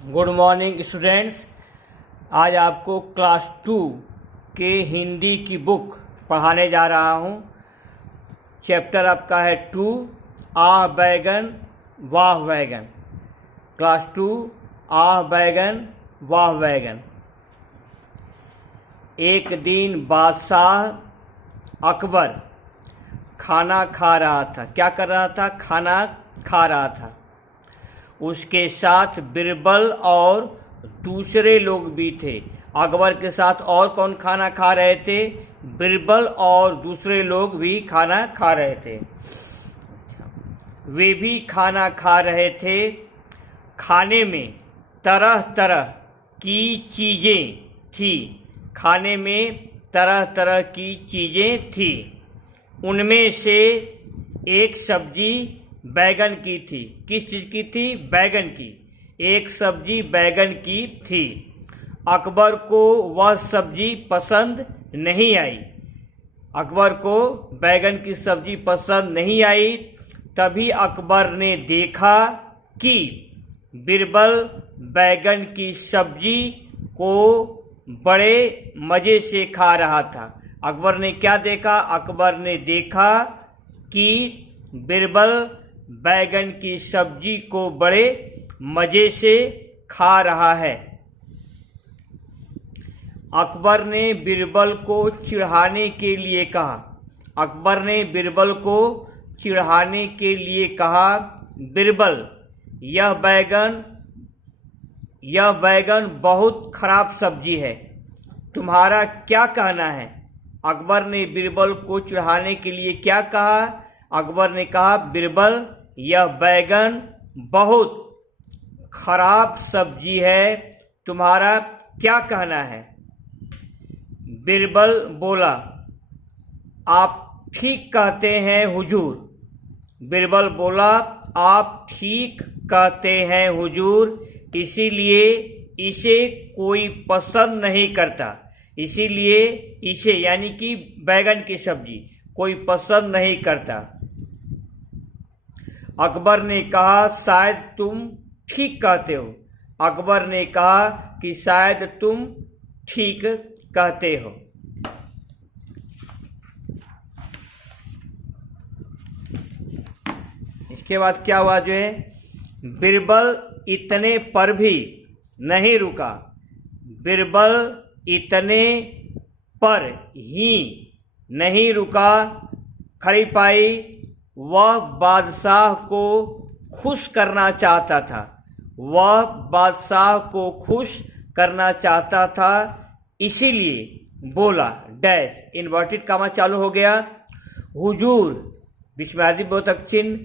Good morning students. आज आपको class 2 के हिंदी की बुक पढ़ाने जा रहा हूँ। चैप्टर आपका है 2 आह बैगन वाह बैगन। क्लास 2 आह बैगन वाह बैगन। एक दिन बादशाह अकबर खाना खा रहा था। क्या कर रहा था? खाना खा रहा था। उसके साथ बिरबल और दूसरे लोग भी थे। अकबर के साथ और कौन खाना खा रहे थे? बिरबल और दूसरे लोग भी खाना खा रहे थे। वे भी खाना खा रहे थे। खाने में तरह तरह की चीज़ें थी। खाने में तरह तरह की चीज़ें थी। उनमें से एक सब्जी बैगन की थी। किस चीज़ की थी? बैगन की। एक सब्जी बैगन की थी। अकबर को वह सब्जी पसंद नहीं आई। अकबर को बैगन की सब्जी पसंद नहीं आई। तभी अकबर ने देखा कि बिरबल बैगन की सब्जी को बड़े मज़े से खा रहा था। अकबर ने क्या देखा? अकबर ने देखा कि बिरबल बैगन की सब्जी को बड़े मज़े से खा रहा है। अकबर ने बिरबल को चिढ़ाने के लिए कहा। अकबर ने बिरबल को चिढ़ाने के लिए कहा, बिरबल, यह बैगन बहुत खराब सब्जी है। तुम्हारा क्या कहना है? अकबर ने बिरबल को चिढ़ाने के लिए क्या कहा? अकबर ने कहा, बिरबल, यह बैगन बहुत खराब सब्जी है। तुम्हारा क्या कहना है? बिरबल बोला, आप ठीक कहते हैं हुजूर। बिरबल बोला, आप ठीक कहते हैं हुजूर, इसीलिए इसे कोई पसंद नहीं करता। इसीलिए इसे यानी कि बैगन की सब्जी कोई पसंद नहीं करता। अकबर ने कहा, शायद तुम ठीक कहते हो। अकबर ने कहा कि शायद तुम ठीक कहते हो। इसके बाद क्या हुआ? जो है बिरबल इतने पर भी नहीं रुका। बिरबल इतने पर ही नहीं रुका। खड़ी पाई वह बादशाह को खुश करना चाहता था। वह बादशाह को खुश करना चाहता था। इसीलिए बोला, डैश इन्वर्टेड कामा चालू हो गया, हुजूर विस्मयादि बोधक चिन्ह,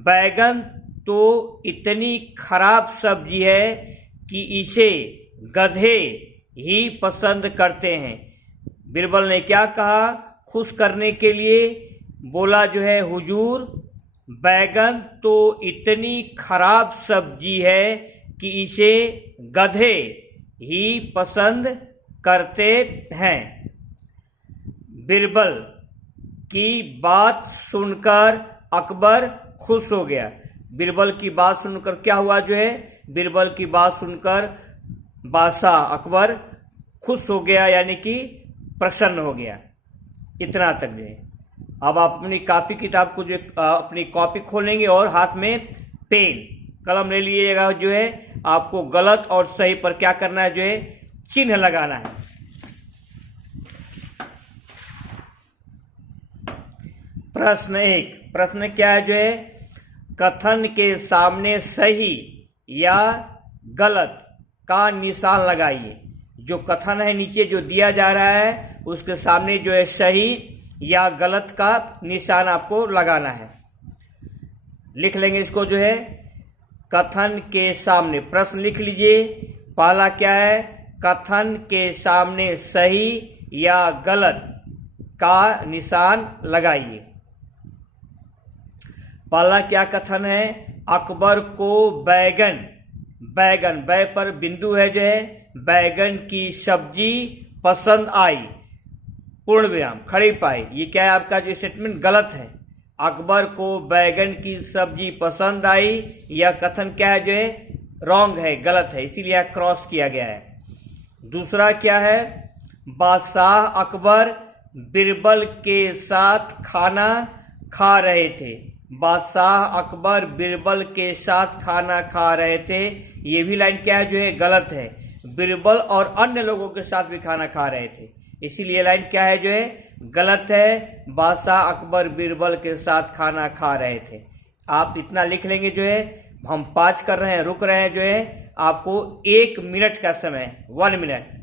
बैगन तो इतनी खराब सब्जी है कि इसे गधे ही पसंद करते हैं। बिरबल ने क्या कहा? खुश करने के लिए बोला जो है, हुजूर बैगन तो इतनी खराब सब्जी है कि इसे गधे ही पसंद करते हैं। बिरबल की बात सुनकर अकबर खुश हो गया। बिरबल की बात सुनकर क्या हुआ? जो है बिरबल की बात सुनकर बादशाह अकबर खुश हो गया, यानी कि प्रसन्न हो गया। इतना तक जो है। अब आप अपनी कॉपी किताब को जो अपनी कॉपी खोलेंगे और हाथ में पेन कलम ले लीजिएगा। जो है आपको गलत और सही पर क्या करना है? जो है चिन्ह लगाना है। प्रश्न 1। प्रश्न क्या है? जो है कथन के सामने सही या गलत का निशान लगाइए। जो कथन है नीचे जो दिया जा रहा है उसके सामने जो है सही या गलत का निशान आपको लगाना है। लिख लेंगे इसको। जो है कथन के सामने प्रश्न लिख लीजिए। पहला क्या है? कथन के सामने सही या गलत का निशान लगाइए। पहला क्या कथन है? अकबर को बैगन बै पर बिंदु है, जो है बैगन की सब्जी पसंद आई, पूर्ण विराम, खड़ी पाई। ये क्या है? आपका जो स्टेटमेंट गलत है। अकबर को बैगन की सब्जी पसंद आई, यह कथन क्या है? जो है रॉन्ग है, गलत है, इसीलिए यह क्रॉस किया गया है। दूसरा क्या है, बादशाह अकबर बिरबल के साथ खाना खा रहे थे। बादशाह अकबर बिरबल के साथ खाना खा रहे थे, ये भी लाइन क्या है जो है गलत है। बिरबल और अन्य लोगों के साथ भी खाना खा रहे थे, इसीलिए लाइन क्या है जो है गलत है। बादशाह अकबर बिरबल के साथ खाना खा रहे थे। आप इतना लिख लेंगे जो है, हम 5 कर रहे हैं, रुक रहे हैं जो है, आपको 1 मिनट का समय, 1 मिनट।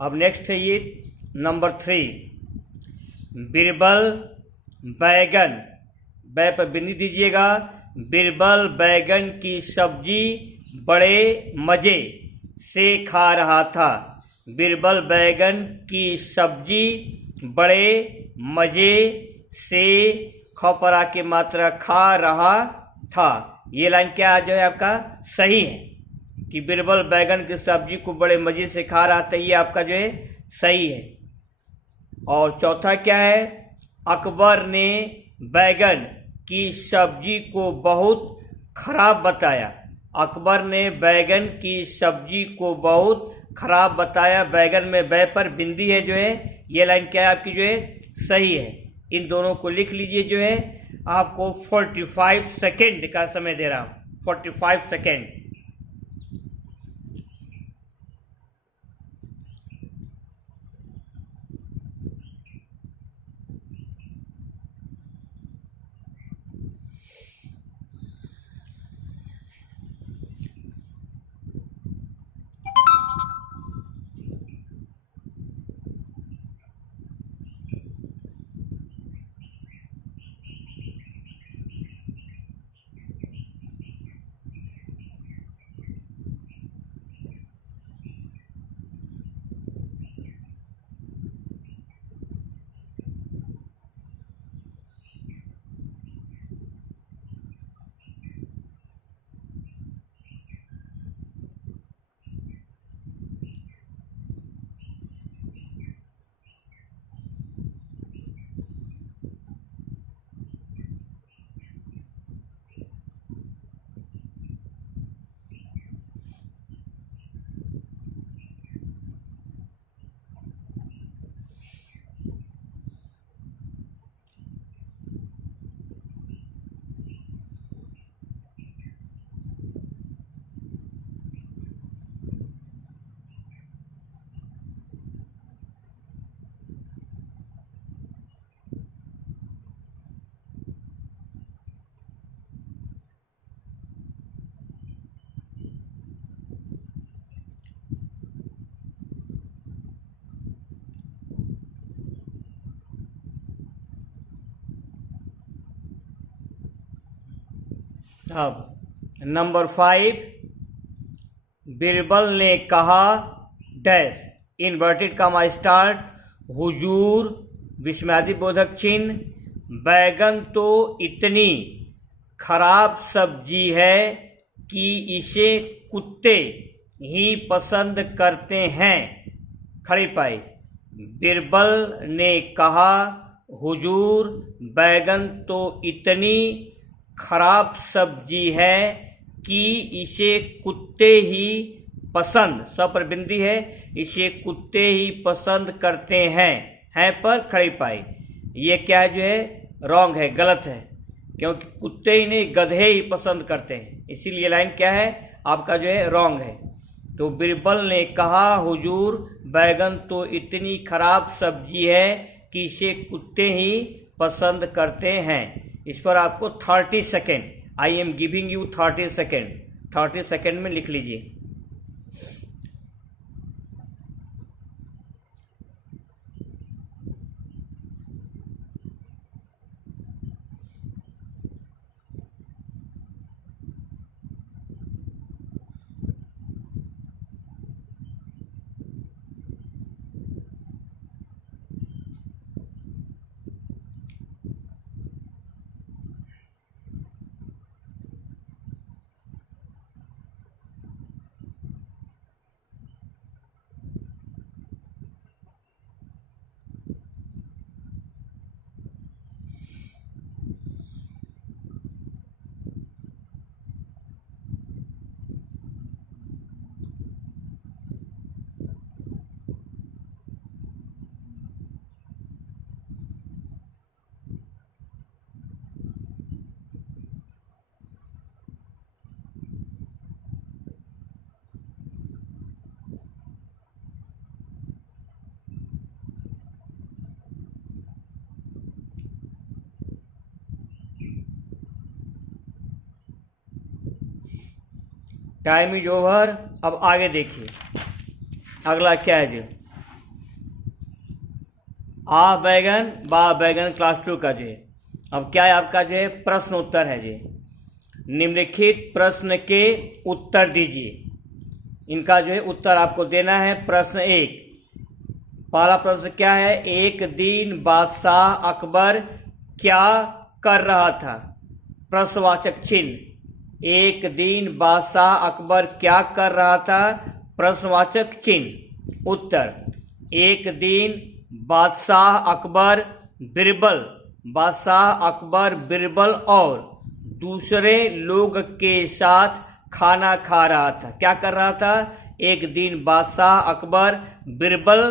अब नेक्स्ट है ये नंबर 3, बिरबल बैगन, बै पर बिंदी दीजिएगा। बिरबल बैगन की सब्जी बड़े मजे से खा रहा था। बिरबल बैगन की सब्जी बड़े मजे से खपरा की मात्रा खा रहा था। ये लाइन क्या जो है आपका सही है कि बिरबल बैगन की सब्जी को बड़े मजे से खा रहा था, ये आपका जो है सही है। और चौथा क्या है, अकबर ने बैगन की सब्जी को बहुत खराब बताया। अकबर ने बैगन की सब्जी को बहुत खराब बताया। बैगन में बै पर बिंदी है जो है, ये लाइन क्या है आपकी जो है सही है। इन दोनों को लिख लीजिए जो है, आपको 45 सेकेंड का समय दे रहा हूं, 45 सेकेंड। अब नंबर 5, बिरबल ने कहा डैश इन्वर्टेड कामा स्टार्ट, हुजूर विस्मयादि बोधक चिन्ह, बैगन तो इतनी खराब सब्जी है कि इसे कुत्ते ही पसंद करते हैं। खड़ी पाई। बिरबल ने कहा हुजूर बैगन तो इतनी खराब सब्जी है कि इसे कुत्ते ही पसंद, स पर बिंदी है, इसे कुत्ते ही पसंद करते हैं पर खड़ी पाई। ये क्या जो है, रॉन्ग है, गलत है, क्योंकि कुत्ते ही नहीं गधे ही पसंद करते हैं। इसीलिए लाइन क्या है आपका जो है रॉन्ग है। तो बिरबल ने कहा, हुजूर बैगन तो इतनी खराब सब्जी है कि इसे कुत्ते ही पसंद करते हैं। इस पर आपको 30 second, I am giving you 30 second, 30 second में लिख लीजिए। Time is over. अब आगे देखिए अगला क्या है जी। आ बैगन बा बैगन क्लास 2 का जो है। अब क्या है आपका जो है प्रश्न उत्तर है जी। निम्नलिखित प्रश्न के उत्तर दीजिए। इनका जो है उत्तर आपको देना है। प्रश्न 1, पहला प्रश्न क्या है, एक दिन बादशाह अकबर क्या कर रहा था? प्रश्नवाचक चिन्ह। एक दिन बादशाह अकबर क्या कर रहा था? प्रश्नवाचक चिन्ह। उत्तर, एक दिन बादशाह अकबर बिरबल और दूसरे लोग के साथ खाना खा रहा था। क्या कर रहा था? एक दिन बादशाह अकबर बिरबल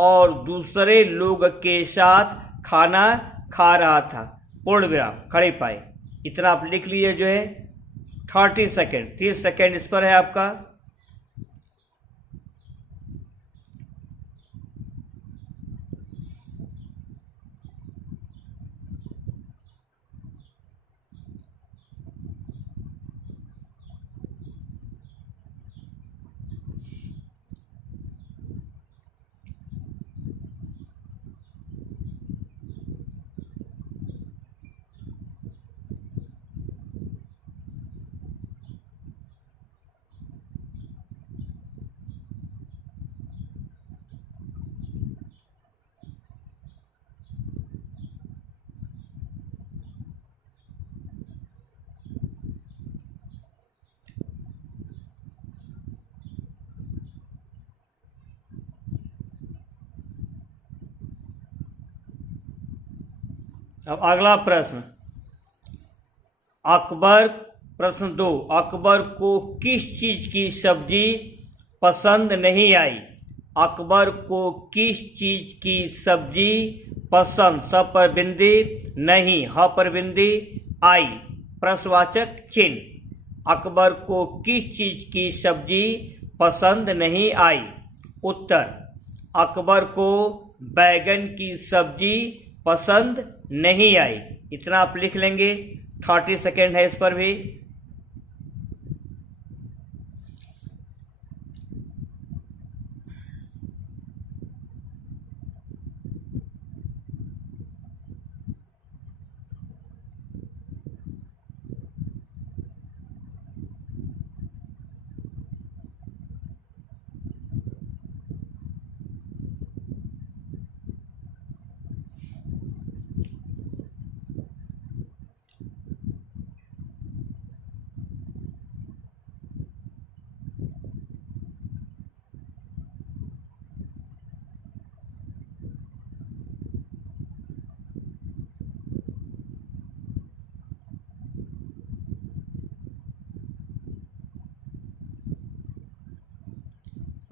और दूसरे लोग के साथ खाना खा रहा था। पूर्ण विराम, खड़ी पाई। इतना आप लिख लीजिए जो है 30 सेकेंड, 30 सेकेंड इस पर है आपका। अब अगला प्रश्न, अकबर, प्रश्न 2, अकबर को किस चीज की सब्जी पसंद नहीं आई? अकबर को किस चीज की सब्जी पसंद, स पर बिंदी नहीं, ह पर बिंदी आई, प्रश्नवाचक चिन्ह। अकबर को किस चीज की सब्जी पसंद नहीं आई? उत्तर, अकबर को बैगन की सब्जी पसंद नहीं आई। इतना आप लिख लेंगे। 30 सेकेंड है इस पर भी।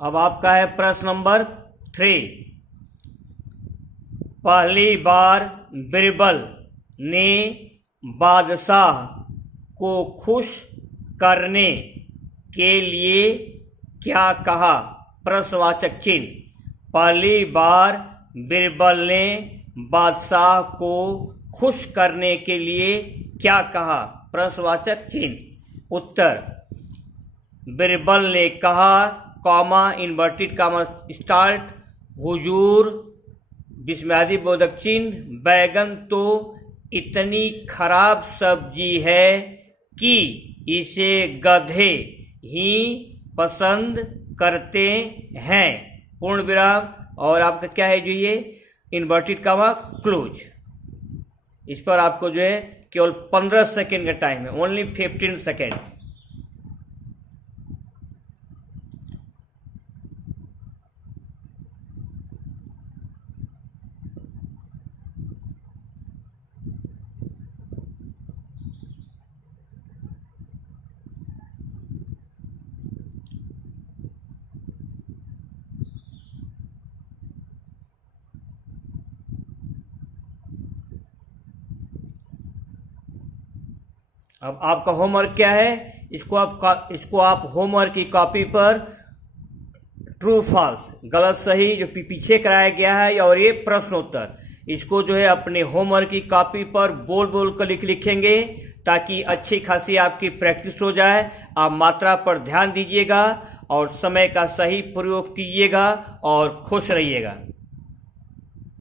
अब आपका है प्रश्न नंबर 3। पहली बार बिरबल ने बादशाह को खुश करने के लिए क्या कहा? प्रश्नवाचक चिन्ह। पहली बार बिरबल ने बादशाह को खुश करने के लिए क्या कहा? प्रश्नवाचक चिन्ह। उत्तर, बिरबल ने कहा, कॉमा, इन्वर्टेड कॉमा स्टार्ट, हुजूर, विस्मयादि बोधक चिन्ह, बैगन तो इतनी खराब सब्जी है कि इसे गधे ही पसंद करते हैं, पूर्ण विराम। और आपका क्या है जो ये इन्वर्टेड कॉमा क्लोज। इस पर आपको जो है केवल 15 सेकेंड का टाइम है, ओनली 15 सेकेंड। अब आपका होमवर्क क्या है? इसको आप होमवर्क की कॉपी पर ट्रू फॉल्स, गलत सही जो पीछे कराया गया है और ये प्रश्नोत्तर, इसको जो है अपने होमवर्क की कॉपी पर बोल बोल कर लिखेंगे ताकि अच्छी खासी आपकी प्रैक्टिस हो जाए। आप मात्रा पर ध्यान दीजिएगा और समय का सही प्रयोग कीजिएगा और खुश रहिएगा।